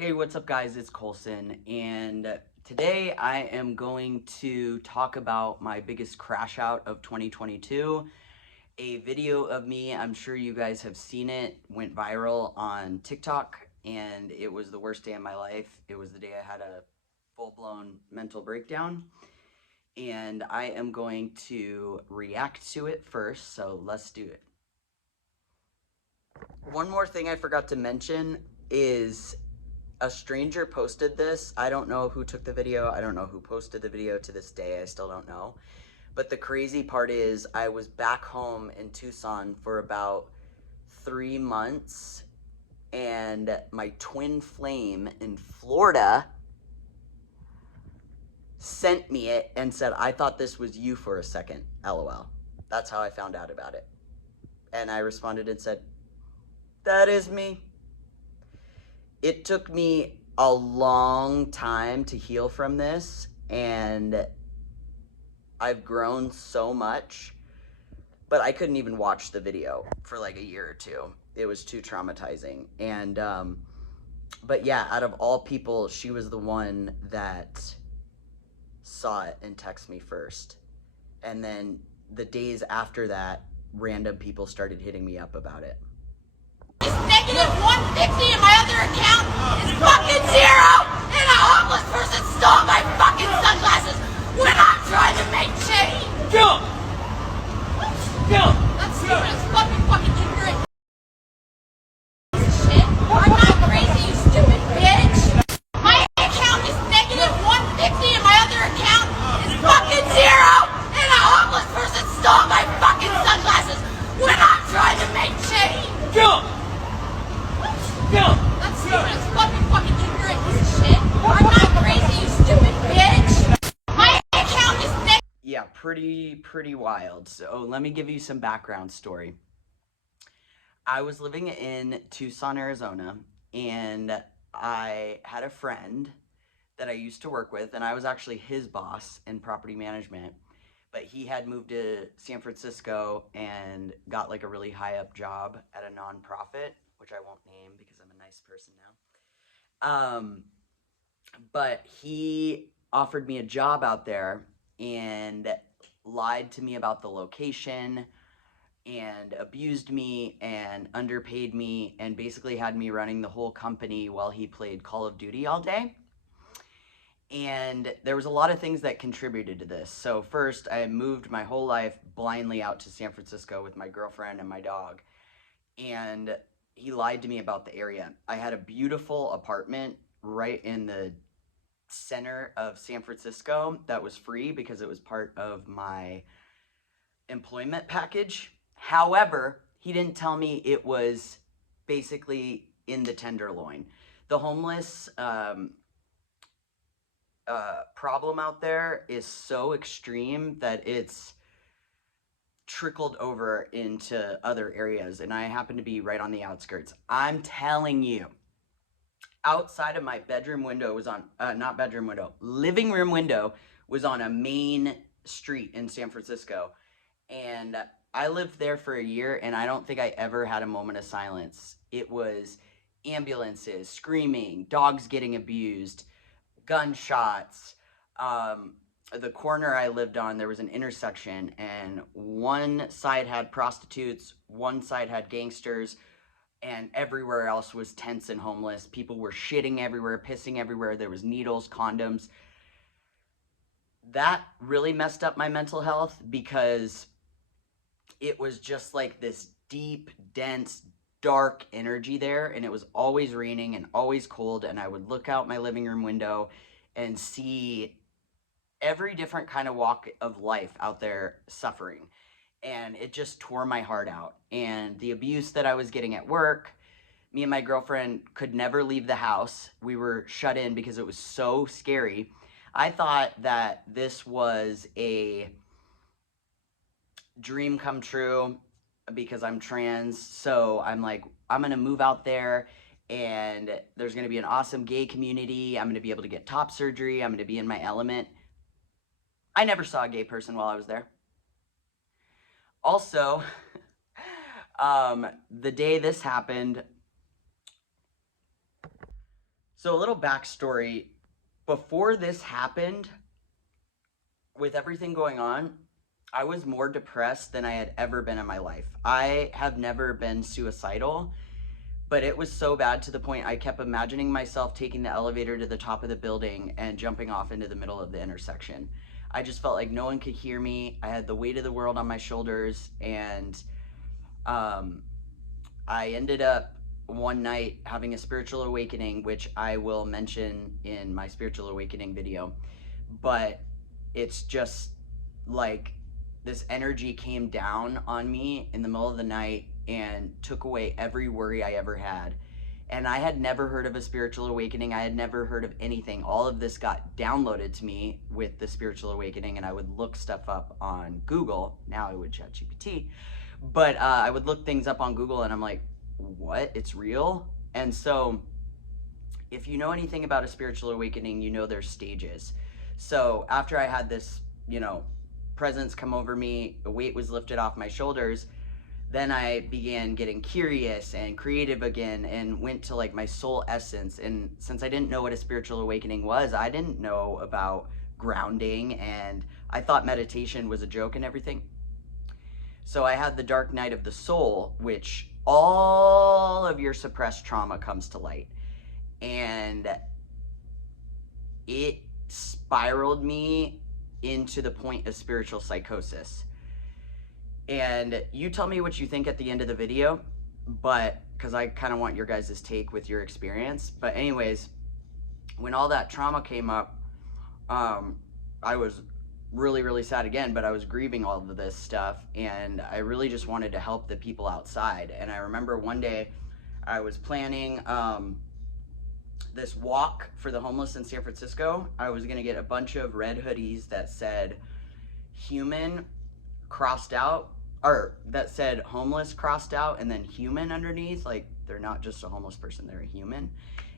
Hey, what's up guys? It's Colson, and today I am going to talk about my biggest crash out of 2022. A video of me, I'm sure you guys have seen it, went viral on TikTok, and it was the worst day of my life. It was the day I had a full-blown mental breakdown, and I am going to react to it first, so let's do it. One more thing I forgot to mention is a stranger posted this. I don't know who took the video. I don't know who posted the video to this day. I still don't know. But the crazy part is I was back home in Tucson for about 3 months, and my twin flame in Florida sent me it and said, "I thought this was you for a second, LOL." That's how I found out about it. And I responded and said, "That is me." It took me a long time to heal from this, and I've grown so much, but I couldn't even watch the video for like a year or two. It was too traumatizing. And but yeah, out of all people, she was the one that saw it and texted me first. And then the days after that, random people started hitting me up about it. It's negative 150 and my other account is fucking zero, and a homeless person stole my fucking sunglasses when I'm trying to make change. Jump! Jump! That's stupid as fucking ignorant shit. I'm not crazy, you stupid bitch. My account is negative 150 and my other account is fucking zero, and a homeless person stole my fucking sunglasses when I'm trying to make change. Jump! Jump! That's stupid as fucking ignorant shit. I'm not crazy, you stupid bitch. My account is negative. Yeah, pretty wild. So let me give you some background story. I was living in Tucson, Arizona, and I had a friend that I used to work with, and I was actually his boss in property management, but he had moved to San Francisco and got like a really high up job at a nonprofit, which I won't name because I'm a nice person now. But he offered me a job out there and lied to me about the location and abused me and underpaid me and basically had me running the whole company while he played Call of Duty all day. And there was a lot of things that contributed to this. So first, I moved my whole life blindly out to San Francisco with my girlfriend and my dog. And he lied to me about the area. I had a beautiful apartment right in the center of San Francisco that was free because it was part of my employment package. However, he didn't tell me it was basically in the Tenderloin. The homeless problem out there is so extreme that it's trickled over into other areas, and I happen to be right on the outskirts. I'm telling you, outside of my bedroom window was on, living room window was on a main street in San Francisco. And I lived there for a year, and I don't think I ever had a moment of silence. It was ambulances, screaming, dogs getting abused, gunshots. The corner I lived on, there was an intersection, and one side had prostitutes, one side had gangsters, and everywhere else was tense and homeless. People were shitting everywhere, pissing everywhere. There was needles, condoms. That really messed up my mental health because it was just like this deep, dense, dark energy there, and it was always raining and always cold, and I would look out my living room window and see every different kind of walk of life out there suffering. And it just tore my heart out. And the abuse that I was getting at work, me and my girlfriend could never leave the house. We were shut in because it was so scary. I thought that this was a dream come true because I'm trans. So I'm like, I'm going to move out there, and there's going to be an awesome gay community. I'm going to be able to get top surgery. I'm going to be in my element. I never saw a gay person while I was there. Also, the day this happened, So a little backstory. Before this happened, with everything going on, I was more depressed than I had ever been in my life. I have never been suicidal, but it was so bad to the point I kept imagining myself taking the elevator to the top of the building and jumping off into the middle of the intersection. I just felt like no one could hear me. I had the weight of the world on my shoulders, and I ended up one night having a spiritual awakening, which I will mention in my spiritual awakening video. But it's just like this energy came down on me in the middle of the night and took away every worry I ever had. And I had never heard of a spiritual awakening. I had never heard of anything. All of this got downloaded to me with the spiritual awakening, and I would look stuff up on Google. Now I would ChatGPT, but I would look things up on Google, and I'm like, what? It's real? And so if you know anything about a spiritual awakening, you know there's stages. So after I had this, presence come over me, a weight was lifted off my shoulders, then I began getting curious and creative again and went to like my soul essence. And since I didn't know what a spiritual awakening was, I didn't know about grounding, and I thought meditation was a joke and everything. So I had the dark night of the soul, which all of your suppressed trauma comes to light. And it spiraled me into the point of spiritual psychosis. And you tell me what you think at the end of the video, but because I kind of want your guys' take with your experience. But anyways, when all that trauma came up, I was really, really sad again, but I was grieving all of this stuff, and I really just wanted to help the people outside. And I remember one day I was planning this walk for the homeless in San Francisco. I was gonna get a bunch of red hoodies that said human crossed out, or that said homeless crossed out, and then human underneath, like they're not just a homeless person, they're a human.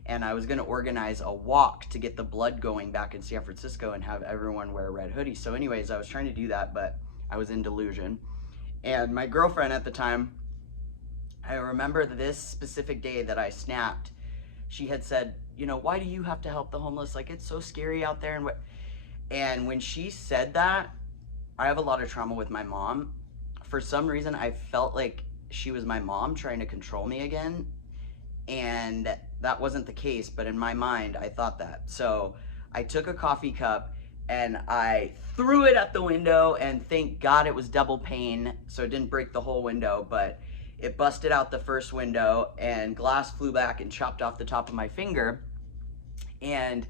And I was gonna organize a walk to get the blood going back in San Francisco and have everyone wear red hoodies. So anyways, I was trying to do that, but I was in delusion. And my girlfriend at the time, I remember this specific day that I snapped, she had said, why do you have to help the homeless? Like, it's so scary out there. And when she said that, I have a lot of trauma with my mom. For some reason, I felt like she was my mom trying to control me again. And that wasn't the case, but in my mind, I thought that. So I took a coffee cup and I threw it at the window, and thank God it was double pane, so it didn't break the whole window, but it busted out the first window and glass flew back and chopped off the top of my finger. And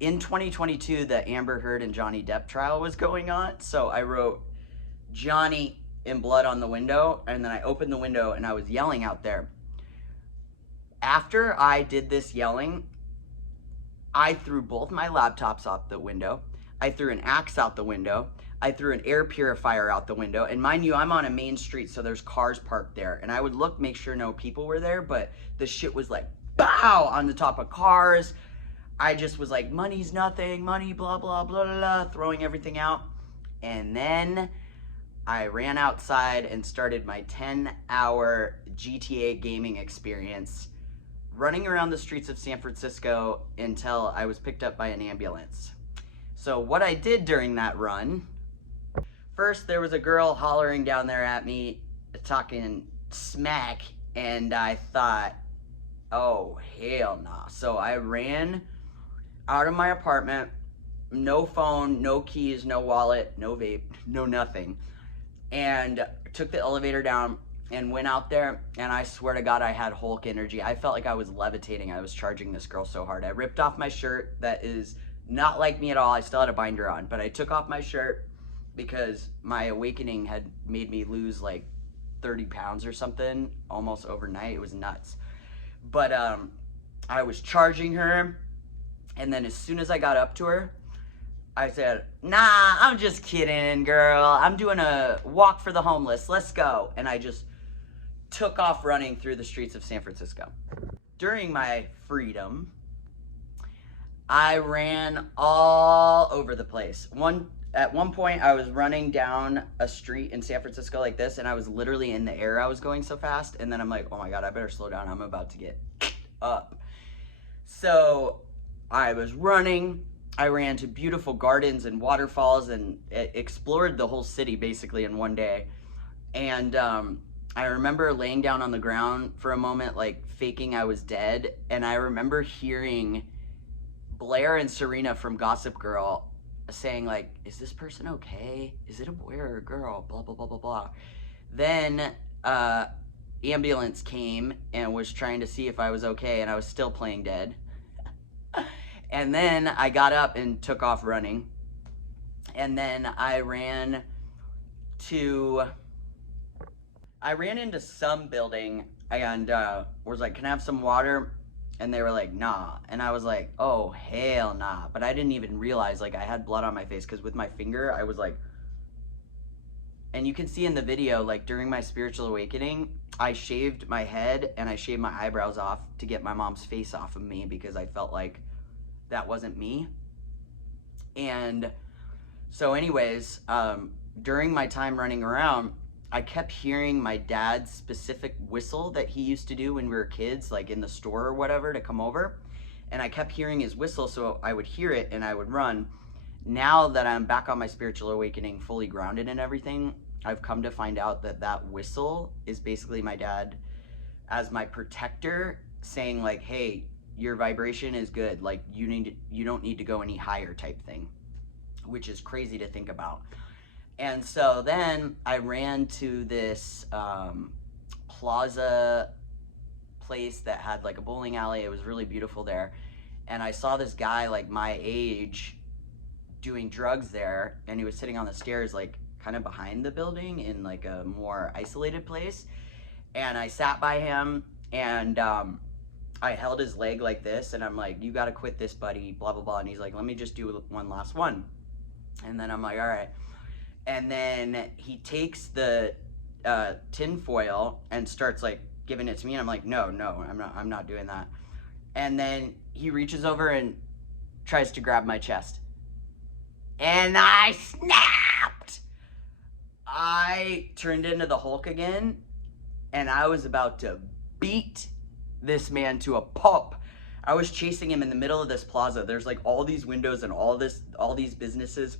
in 2022, the Amber Heard and Johnny Depp trial was going on. So I wrote Johnny in blood on the window, and then I opened the window and I was yelling out there. After I did this yelling, I threw both my laptops out the window. I threw an axe out the window. I threw an air purifier out the window. And mind you, I'm on a main street, so there's cars parked there. And I would look, make sure no people were there, but the shit was like, bow, on the top of cars. I just was like, money's nothing, money, blah, blah, blah, blah, blah, throwing everything out. And then I ran outside and started my 10-hour GTA gaming experience, running around the streets of San Francisco until I was picked up by an ambulance. So what I did during that run, first there was a girl hollering down there at me, talking smack, and I thought, oh, hell nah. So I ran out of my apartment, no phone, no keys, no wallet, no vape, no nothing, and took the elevator down and went out there, and I swear to God, I had Hulk energy. I felt like I was levitating. I was charging this girl so hard. I ripped off my shirt that is not like me at all. I still had a binder on, but I took off my shirt because my awakening had made me lose like 30 pounds or something almost overnight. It was nuts. But I was charging her, and then as soon as I got up to her, I said, nah, I'm just kidding, girl. I'm doing a walk for the homeless. Let's go. And I just took off running through the streets of San Francisco. During my freedom, I ran all over the place. At one point, I was running down a street in San Francisco like this, and I was literally in the air. I was going so fast, and then I'm like, oh my God, I better slow down. I'm about to get up. So So I was running. I ran to beautiful gardens and waterfalls and explored the whole city basically in one day. And I remember laying down on the ground for a moment, like faking I was dead. And I remember hearing Blair and Serena from Gossip Girl saying, like, is this person okay? Is it a boy or a girl? Blah, blah, blah, blah, blah. Then ambulance came and was trying to see if I was okay, and I was still playing dead. And then I got up and took off running. And then I ran into some building and was like, can I have some water? And they were like, nah. And I was like, oh, hell nah. But I didn't even realize, like, I had blood on my face because with my finger, I was like, and you can see in the video, like, during my spiritual awakening, I shaved my head and I shaved my eyebrows off to get my mom's face off of me because I felt like that wasn't me. And so anyways, during my time running around, I kept hearing my dad's specific whistle that he used to do when we were kids, like in the store or whatever, to come over. And I kept hearing his whistle, so I would hear it and I would run. Now that I'm back on my spiritual awakening, fully grounded and everything, I've come to find out that that whistle is basically my dad as my protector saying, like, hey, your vibration is good, like you don't need to go any higher type thing, which is crazy to think about. And so then I ran to this plaza place that had like a bowling alley. It was really beautiful there. And I saw this guy like my age doing drugs there, and he was sitting on the stairs like kind of behind the building in like a more isolated place. And I sat by him and I held his leg like this, and I'm like, you got to quit this, buddy, blah, blah, blah. And he's like, let me just do one last one. And then I'm like, all right. And then he takes the tin foil and starts like giving it to me. And I'm like, no, I'm not doing that. And then he reaches over and tries to grab my chest. And I snapped. I turned into the Hulk again, and I was about to beat this man to a pulp. I was chasing him in the middle of this plaza. There's like all these windows and all these businesses,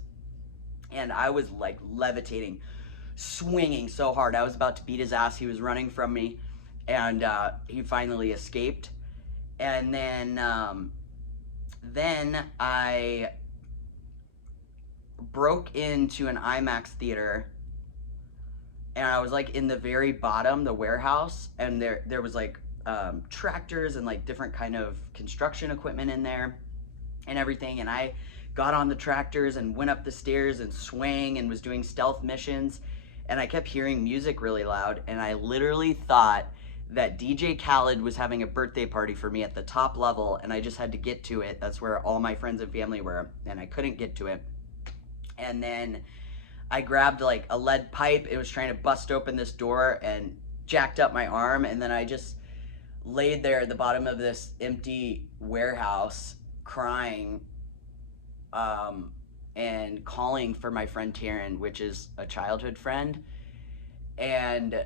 and I was like levitating, swinging so hard. I was about to beat his ass. He was running from me, and he finally escaped. And then I broke into an IMAX theater, and I was like in the very bottom, the warehouse, and there was like tractors and like different kind of construction equipment in there and everything. And I got on the tractors and went up the stairs and swang and was doing stealth missions. And I kept hearing music really loud, and I literally thought that DJ Khaled was having a birthday party for me at the top level, and I just had to get to it. That's where all my friends and family were, and I couldn't get to it. And then I grabbed like a lead pipe. It was trying to bust open this door and jacked up my arm, and then I just laid there at the bottom of this empty warehouse crying and calling for my friend Taryn, which is a childhood friend. And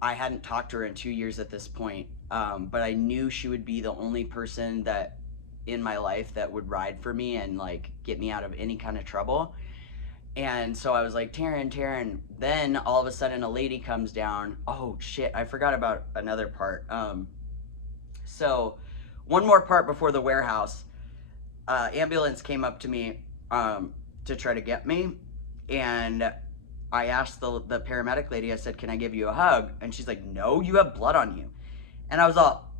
I hadn't talked to her in 2 years at this point, but I knew she would be the only person that in my life that would ride for me and like get me out of any kind of trouble. And so I was like, Taryn. Then all of a sudden a lady comes down. Oh shit, I forgot about another part. So one more part before the warehouse, ambulance came up to me to try to get me. And I asked the paramedic lady, I said, can I give you a hug? And she's like, no, you have blood on you. And I was all,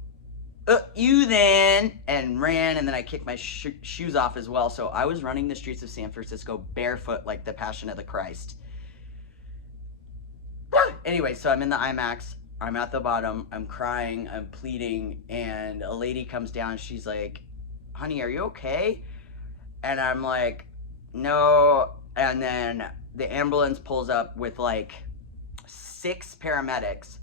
you then, and ran, and then I kicked my shoes off as well. So I was running the streets of San Francisco barefoot like the Passion of the Christ. Anyway, so I'm in the IMAX. I'm at the bottom. I'm crying. I'm pleading. And a lady comes down. She's like, honey, are you okay? And I'm like, no. And then the ambulance pulls up with like 6 paramedics.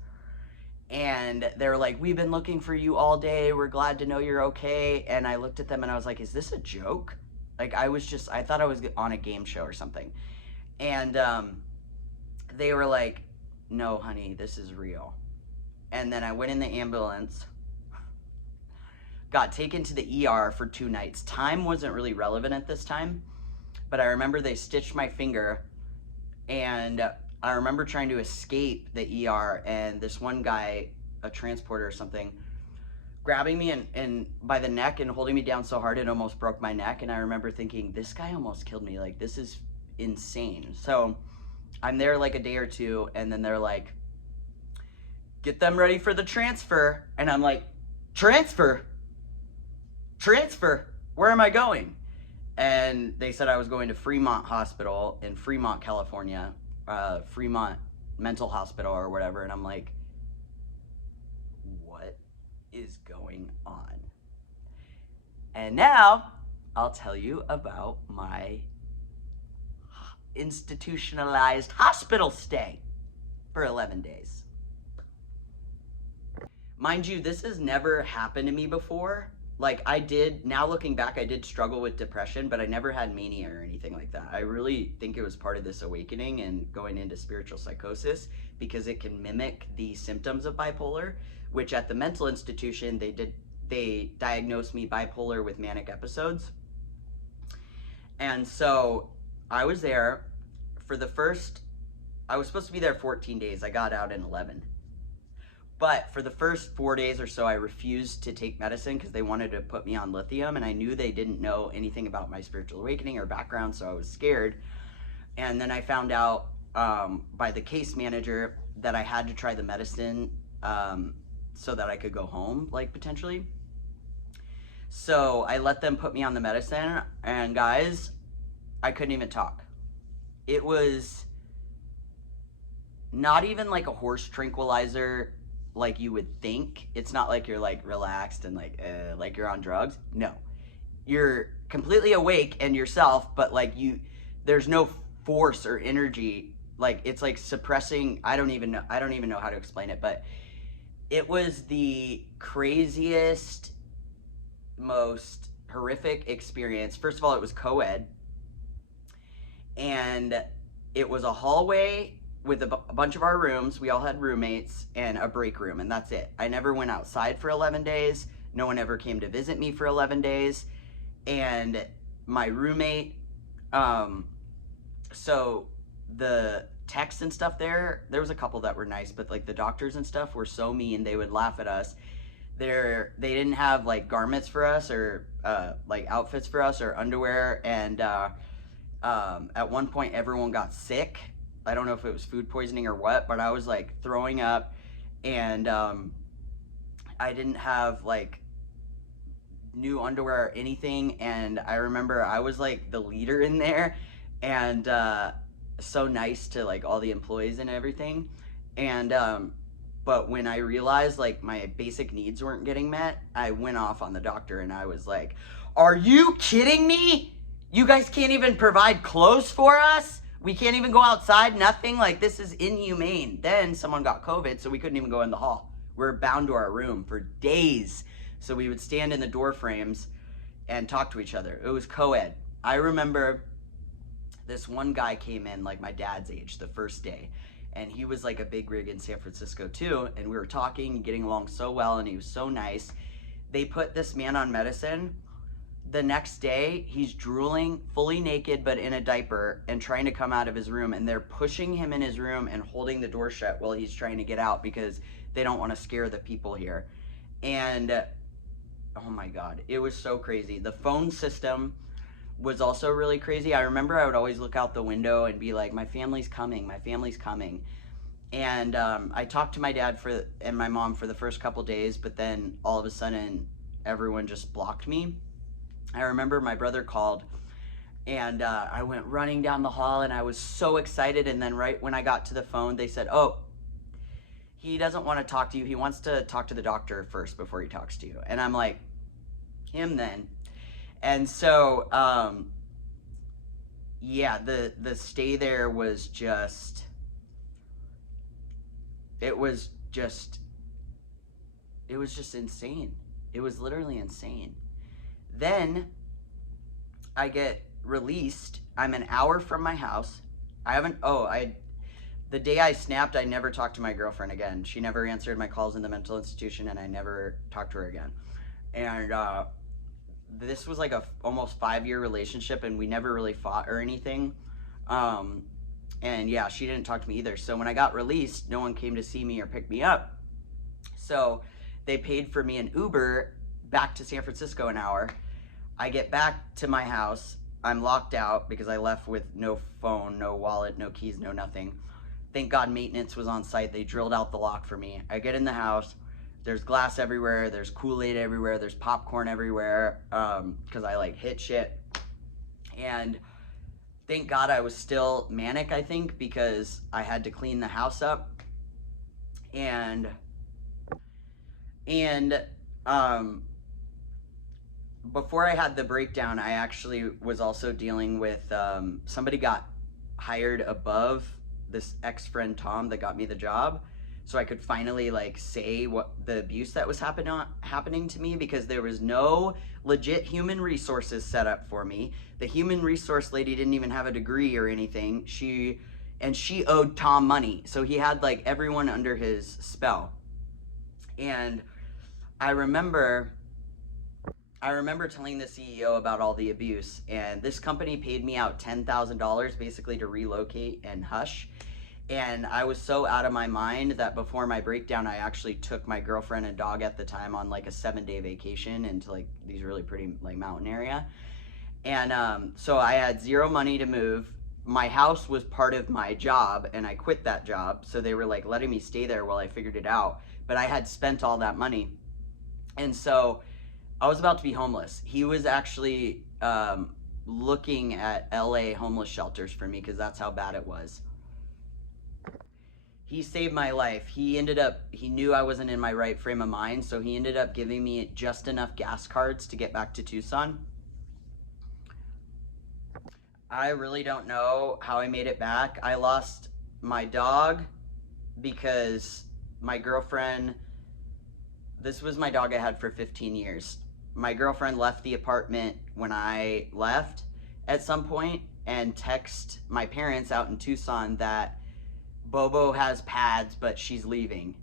And they were like, we've been looking for you all day. We're glad to know you're okay. And I looked at them and I was like, is this a joke? Like I thought I was on a game show or something. And they were like, no, honey, this is real. And then I went in the ambulance. got taken to the ER for 2 nights. Time wasn't really relevant at this time, but I remember they stitched my finger, and I remember trying to escape the ER, and this one guy, a transporter or something, grabbing me and by the neck and holding me down so hard it almost broke my neck. And I remember thinking, this guy almost killed me. Like, this is insane. So I'm there like a day or two, and then they're like, get them ready for the transfer. And I'm like, transfer? Where am I going? And they said I was going to Fremont Hospital in Fremont, California, Fremont Mental Hospital or whatever. And I'm like, what is going on? And now I'll tell you about my institutionalized hospital stay for 11 days. Mind you, this has never happened to me before. Like, now looking back, I did struggle with depression, but I never had mania or anything like that. I really think it was part of this awakening and going into spiritual psychosis, because it can mimic the symptoms of bipolar, which at the mental institution, they diagnosed me bipolar with manic episodes. And so I was there I was supposed to be there 14 days. I got out in 11. But for the first 4 days or so, I refused to take medicine because they wanted to put me on lithium, and I knew they didn't know anything about my spiritual awakening or background, so I was scared. And then I found out by the case manager that I had to try the medicine so that I could go home, like, potentially. So I let them put me on the medicine, and guys, I couldn't even talk. It was not even like a horse tranquilizer like you would think. It's not like you're like relaxed and like you're on drugs. No, you're completely awake and yourself, but like there's no force or energy. Like, it's like suppressing. I don't even know how to explain it, but it was the craziest, most horrific experience. First of all, it was co-ed, and it was a hallway with a bunch of our rooms. We all had roommates and a break room, and that's it. I never went outside for 11 days. No one ever came to visit me for 11 days. And my roommate, so the techs and stuff there was a couple that were nice, but like the doctors and stuff were so mean. They would laugh at us. They didn't have like garments for us or like outfits for us or underwear. And at one point everyone got sick. I don't know if it was food poisoning or what, but I was like throwing up, and I didn't have like new underwear or anything. And I remember I was like the leader in there, and so nice to like all the employees and everything. And but when I realized like my basic needs weren't getting met, I went off on the doctor, and I was like, are you kidding me? You guys can't even provide clothes for us? We can't even go outside, nothing? Like, this is inhumane. Then someone got COVID, so we couldn't even go in the hall. We were bound to our room for days. So we would stand in the door frames and talk to each other. It was co-ed. I remember this one guy came in, like my dad's age, the first day. And he was like a big rig in San Francisco too. And we were talking, getting along so well, and he was so nice. They put this man on medicine. The next day, he's drooling, fully naked, but in a diaper, and trying to come out of his room. And they're pushing him in his room and holding the door shut while he's trying to get out, because they don't want to scare the people here. And oh my God, it was so crazy. The phone system was also really crazy. I remember I would always look out the window and be like, my family's coming. And I talked to my dad and my mom for the first couple days, but then all of a sudden, everyone just blocked me. I remember my brother called, and I went running down the hall, and I was so excited. And then right when I got to the phone, they said, oh, he doesn't want to talk to you. He wants to talk to the doctor first before he talks to you. And I'm like, him then. And so, yeah, the stay there was just, it was just insane. It was literally insane. Then I get released. I'm an hour from my house. The day I snapped, I never talked to my girlfriend again. She never answered my calls in the mental institution, and I never talked to her again. And this was like a almost 5-year relationship, and we never really fought or anything. And yeah, she didn't talk to me either. So when I got released, no one came to see me or pick me up. So they paid for me an Uber back to San Francisco an hour. I get back to my house. I'm locked out because I left with no phone, no wallet, no keys, no nothing. Thank God maintenance was on site. They drilled out the lock for me. I get in the house. There's glass everywhere. There's Kool-Aid everywhere. There's popcorn everywhere because I like hit shit. And thank God I was still manic, I think, because I had to clean the house up. And before I had the breakdown, I actually was also dealing with somebody got hired above this ex-friend Tom that got me the job, so I could finally like say what the abuse that was happening to me, because there was no legit human resources set up for me. The human resource lady didn't even have a degree or anything. She owed Tom money, so he had like everyone under his spell. And I remember telling the CEO about all the abuse, and this company paid me out $10,000 basically to relocate and hush. And I was so out of my mind that before my breakdown, I actually took my girlfriend and dog at the time on like a 7-day vacation into like these really pretty like mountain area. And so I had zero money to move. My house was part of my job, and I quit that job. So they were like letting me stay there while I figured it out. But I had spent all that money. And so I was about to be homeless. He was actually looking at LA homeless shelters for me because that's how bad it was. He saved my life. He knew I wasn't in my right frame of mind, so he ended up giving me just enough gas cards to get back to Tucson. I really don't know how I made it back. I lost my dog because my girlfriend, this was my dog I had for 15 years. My girlfriend left the apartment when I left at some point and texted my parents out in Tucson that Bobo has pads, but she's leaving.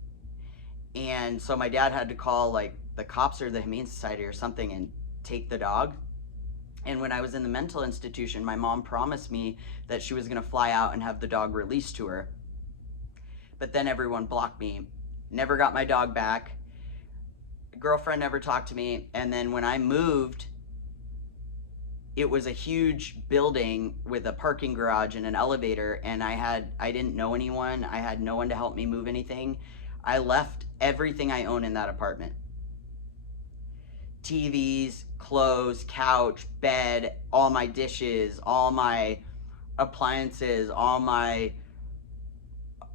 And so my dad had to call like the cops or the Humane Society or something and take the dog. And when I was in the mental institution, my mom promised me that she was gonna fly out and have the dog released to her. But then everyone blocked me, never got my dog back. Girlfriend never talked to me. And then when I moved, it was a huge building with a parking garage and an elevator, and I didn't know anyone. I had no one to help me move anything. I left everything I own in that apartment. TVs, clothes, couch, bed, all my dishes, all my appliances, all my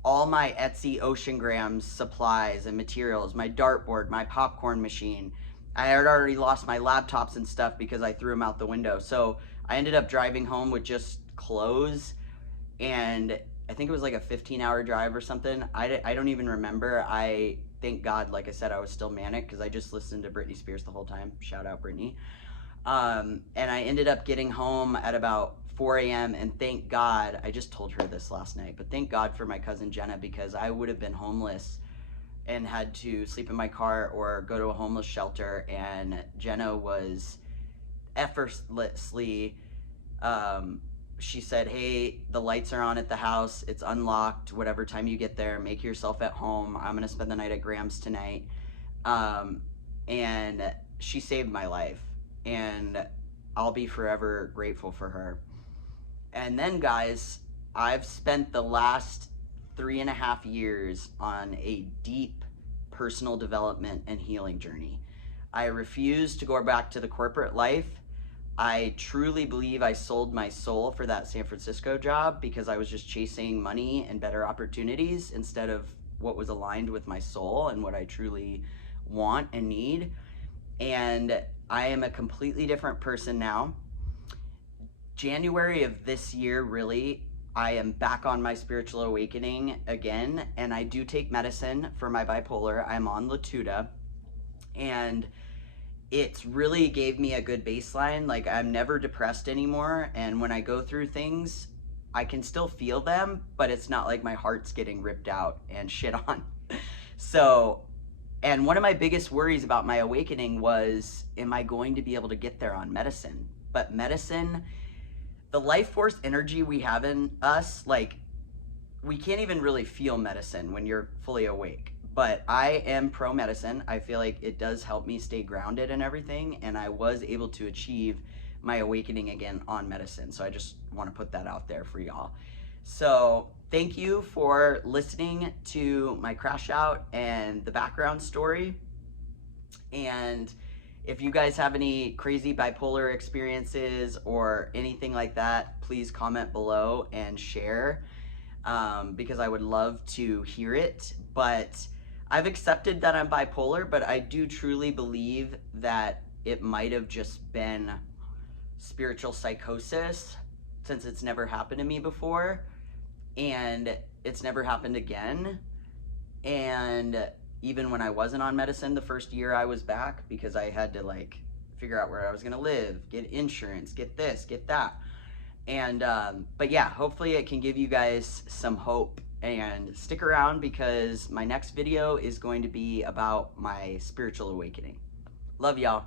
Etsy Oceangrams supplies and materials, my dartboard, my popcorn machine. I had already lost my laptops and stuff because I threw them out the window. So I ended up driving home with just clothes, and I think it was like a 15-hour drive or something. I don't even remember. I thank God, like I said, I was still manic because I just listened to Britney Spears the whole time. Shout out Britney. And I ended up getting home at about 4 a.m. and thank God, I just told her this last night, but thank God for my cousin Jenna, because I would have been homeless and had to sleep in my car or go to a homeless shelter. And Jenna was effortlessly, she said, hey, the lights are on at the house, it's unlocked, whatever time you get there, make yourself at home, I'm gonna spend the night at Graham's tonight. And she saved my life, and I'll be forever grateful for her. And then guys, I've spent the last 3.5 years on a deep personal development and healing journey. I refuse to go back to the corporate life. I truly believe I sold my soul for that San Francisco job because I was just chasing money and better opportunities instead of what was aligned with my soul and what I truly want and need. And I am a completely different person now. January of this year, really, I am back on my spiritual awakening again, and I do take medicine for my bipolar. I'm on Latuda, and it's really gave me a good baseline. Like, I'm never depressed anymore, and when I go through things, I can still feel them, but it's not like my heart's getting ripped out and shit on. So And one of my biggest worries about my awakening was, am I going to be able to get there on medicine? But medicine, the life force energy we have in us, like, we can't even really feel medicine when you're fully awake. But I am pro medicine. I feel like it does help me stay grounded and everything. And I was able to achieve my awakening again on medicine. So I just want to put that out there for y'all. So thank you for listening to my crash out and the background story. And if you guys have any crazy bipolar experiences or anything like that, please comment below and share, because I would love to hear it. But I've accepted that I'm bipolar, but I do truly believe that it might have just been spiritual psychosis, since it's never happened to me before and it's never happened again. And even when I wasn't on medicine the first year I was back, because I had to like figure out where I was gonna live, get insurance, get this, get that. And but yeah, hopefully it can give you guys some hope, and stick around because my next video is going to be about my spiritual awakening. Love y'all.